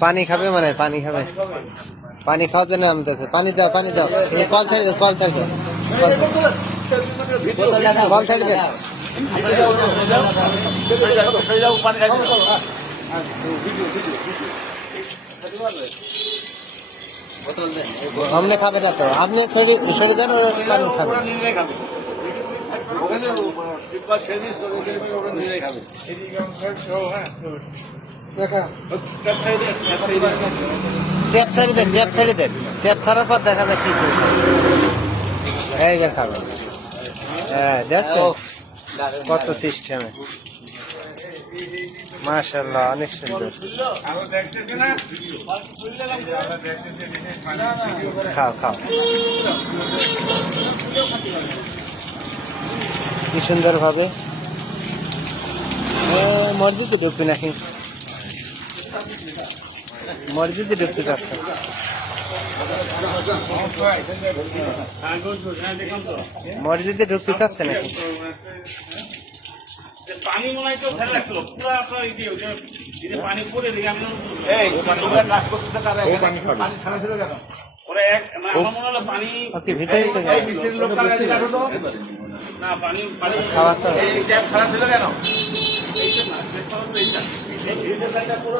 পানি খাবে মানে পানি খাবে পানি খাওয়ার জন্য নামতেছে পানি দাও এই কল ছাড়ি দাও কল ছাড়ি দাও কল ছাড়ি দাও हमने खाबे ना तो आपने सड़ी देन और पानी खाबे टैप साइड दे टैप सारा पर देखा जाए की এই দেখাবো দেখছো কত সিস্টেম মাশাআল্লাহ অনেক সুন্দর খাও খাও কি সুন্দর ভাবে মসজিদে ঢুকবি নাকি মসজিদে ঢুকতে যাচ্ছে মসজিদে ঢুকতে চাচ্ছে নাকি পানি মনে হয় তো ফেলে রাখছিল পুরো আপনার পানি পড়ে দিকে আমি পানি ছাড়া ছিল কেন ওরা এক আমার মনে হলো পানি ভিতরে না পানি পানি খাওয়া তো ট্যাপ ছাড়া ছিল কেন পুরো